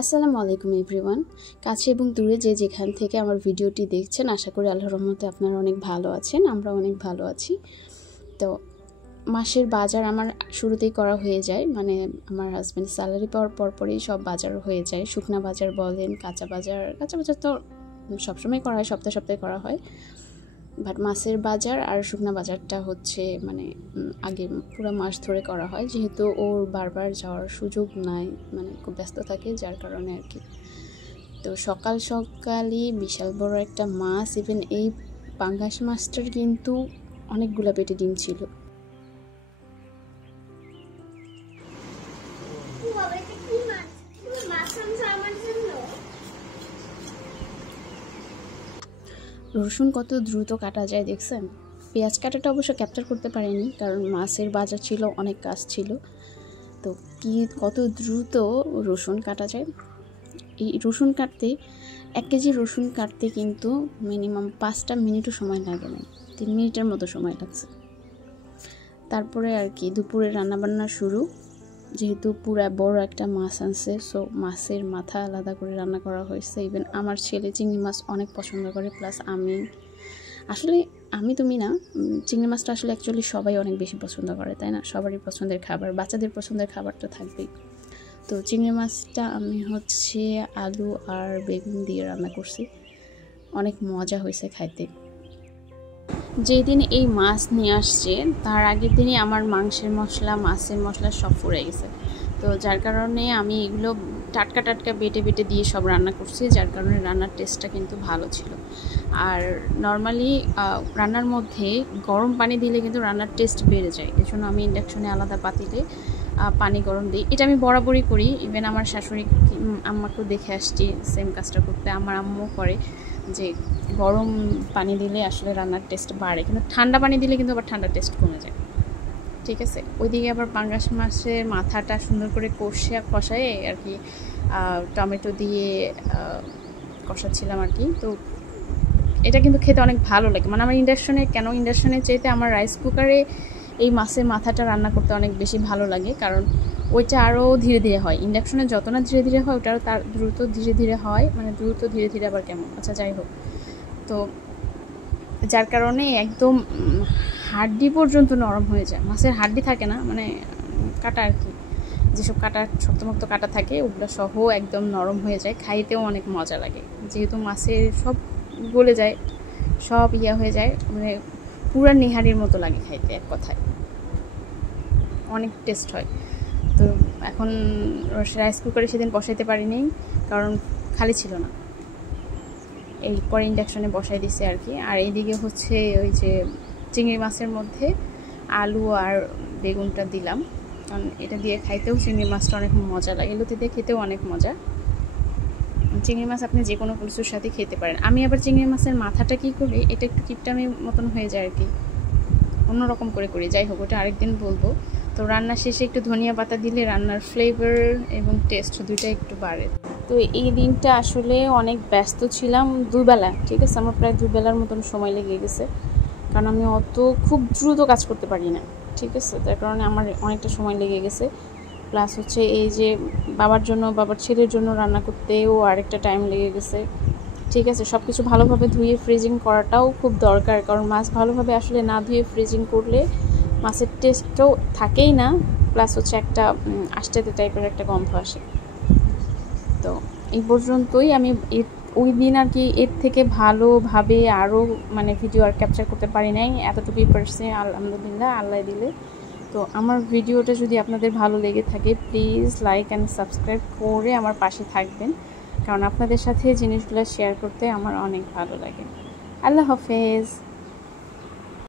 আসসালামু আলাইকুম এভরিওয়ান। কাছে এবং দূরে যে যেখান থেকে আমার ভিডিওটি দেখছেন, আশা করি আল্লাহর রহমতে আপনারা অনেক ভালো আছেন। আমরা অনেক ভালো আছি। তো মাসের বাজার আমার শুরুতেই করা হয়ে যায়, মানে আমার হাজব্যান্ড স্যালারি পাওয়ার পরপরই সব বাজার হয়ে যায়। শুকনা বাজার বলেন, কাঁচা বাজার তো সবসময় করা হয়, সপ্তাহে সপ্তাহে করা হয়। বাট মাছের বাজার আর শুকনা বাজারটা হচ্ছে মানে আগে পুরো মাস ধরে করা হয়, যেহেতু ওর বারবার যাওয়ার সুযোগ নাই, মানে খুব ব্যস্ত থাকে, যার কারণে আর কি। তো সকাল সকালই বিশাল বড় একটা মাছ, ইভেন এই পাঙ্গাস মাছটার কিন্তু অনেকগুলো পেটে ডিম ছিল। রসুন কত দ্রুত কাটা যায় দেখছেন। পেঁয়াজ কাটাটা অবশ্য ক্যাপচার করতে পারিনি, কারণ মাছের বাজার ছিল, অনেক কাজ ছিল। তো কত দ্রুত রসুন কাটা যায়। এই রসুন কাটতে 1 কেজি রসুন কাটতে কিন্তু মিনিমাম 5টা মিনিটও সময় লাগে না, 3 মিনিটের মতো সময় লাগছে। তারপরে আর কি দুপুরে রান্নাবান্না শুরু। যেহেতু পুরা বড় একটা মাছ আনছে, সো মাছের মাথা আলাদা করে রান্না করা হয়েছে। ইভেন আমার ছেলে চিংড়ি মাছ অনেক পছন্দ করে, প্লাস আমি তুমি না, চিংড়ি মাছটা আসলে অ্যাকচুয়ালি সবাই অনেক বেশি পছন্দ করে, তাই না? সবারই পছন্দের খাবার, বাচ্চাদের পছন্দের খাবার তো থাকবেই। তো চিংড়ি মাছটা আমি হচ্ছে আলু আর বেগুন দিয়ে রান্না করছি, অনেক মজা হয়েছে খাইতে। যেই দিন এই মাছ নিয়ে আসছে তার আগের দিনই আমার মাংসের মশলা, মাছের মশলা সব ফুরে গেছে। তো যার কারণে আমি এগুলো টাটকা বেটে দিয়ে সব রান্না করছি, যার কারণে রান্নার টেস্টটা কিন্তু ভালো ছিল। আর নর্মালি রান্নার মধ্যে গরম পানি দিলে কিন্তু রান্নার টেস্ট বেড়ে যায়, এই জন্য আমি ইন্ডাকশনে আলাদা পাতিলে পানি গরম দিই। এটা আমি বরাবরই করি, ইভেন আমার শাশুড়ি আম্মাকেও দেখে আসছি সেম কাজটা করতে। আমার আম্মু করে যে গরম পানি দিলে আসলে রান্নার টেস্ট বাড়ে, কিন্তু ঠান্ডা পানি দিলে কিন্তু আবার ঠান্ডার টেস্ট কমে যায়। ঠিক আছে, ওইদিকে আবার পাঙ্গাস মাছের মাথাটা সুন্দর করে কষায় আর কি, টমেটো দিয়ে কষাচ্ছিলাম আর কি। তো এটা কিন্তু খেতে অনেক ভালো লাগে, মানে আমার ইন্ডাকশনের চাইতে আমার রাইস কুকারে এই মাছের মাথাটা রান্না করতে অনেক বেশি ভালো লাগে, কারণ ওইটা আরও ধীরে ধীরে হয়। ইন্ডাকশনে যত না ধীরে ধীরে হয়, ওটা আরও তার দ্রুত ধীরে ধীরে হয়, মানে দ্রুত ধীরে ধীরে আবার কেমন, আচ্ছা যাই হোক। তো যার কারণে একদম হাড্ডি পর্যন্ত নরম হয়ে যায়। মাছের হাড্ডি থাকে না, মানে কাটা আর কি, যেসব কাটা শক্তমুক্ত কাটা থাকে ওগুলো সহ একদম নরম হয়ে যায়, খাইতেও অনেক মজা লাগে। যেহেতু মাছের সব গলে যায়, সব হয়ে যায়, মানে পুরা নেহারির মতো লাগে খাইতে, এক কথায় অনেক টেস্ট হয়। তো এখন রাইস কুকারে সেদিন বসাইতে পারিনি, কারণ খালি ছিল না, এই পরে ইন্ডাকশনে বসাই দিছে আর কি। আর এইদিকে হচ্ছে ওই যে চিংড়ি মাছের মধ্যে আলু আর বেগুনটা দিলাম, কারণ এটা দিয়ে খাইতেও চিংড়ি মাছটা অনেক মজা লাগে, লতি দিয়ে খেতেও অনেক মজা। চিংড়ি মাছ আপনি যে কোনো কিছুর সাথে খেতে পারেন। আমি আবার চিংড়ি মাছের মাথাটা কী করি, এটা একটু কিপটামি মতন হয়ে যায় আর কি, অন্যরকম করে করি, যাই হোক ওটা আরেকদিন বলবো। তো রান্না শেষে একটু ধনিয়া পাতা দিলে রান্নার ফ্লেভার এবং টেস্ট দুইটাই একটু বাড়ে। তো এই দিনটা আসলে অনেক ব্যস্ত ছিলাম, দুবেলা, ঠিক আছে, আমার প্রায় 2 বেলার মতন সময় লেগে গেছে, কারণ আমি খুব দ্রুত কাজ করতে পারি না, ঠিক আছে, তার কারণে আমার অনেকটা সময় লেগে গেছে। প্লাস হচ্ছে এই যে বাবার ছেলের জন্য রান্না করতেও আরেকটা টাইম লেগে গেছে, ঠিক আছে। সব কিছু ভালোভাবে ধুয়ে ফ্রিজিং করাটাও খুব দরকার, কারণ মাছ ভালোভাবে আসলে না ধুয়ে ফ্রিজিং করলে মাছের টেস্টও থাকেই না, প্লাস হচ্ছে একটা আষ্টে টাইপের একটা গন্ধ আসে। তো এই পর্যন্তই। আমি ওই দিন আর কি এর থেকে ভালোভাবে আরও মানে ভিডিও আর ক্যাপচার করতে পারি নাই, এতটুকুই পারছি আলহামদুলিল্লাহ, আল্লাহ দিলে। তো আমার ভিডিওটা যদি আপনাদের ভালো লেগে থাকে, প্লিজ লাইক অ্যান্ড সাবস্ক্রাইব করে আমার পাশে থাকবেন, কারণ আপনাদের সাথে জিনিসগুলো শেয়ার করতে আমার অনেক ভালো লাগে। আল্লাহ হাফেজ।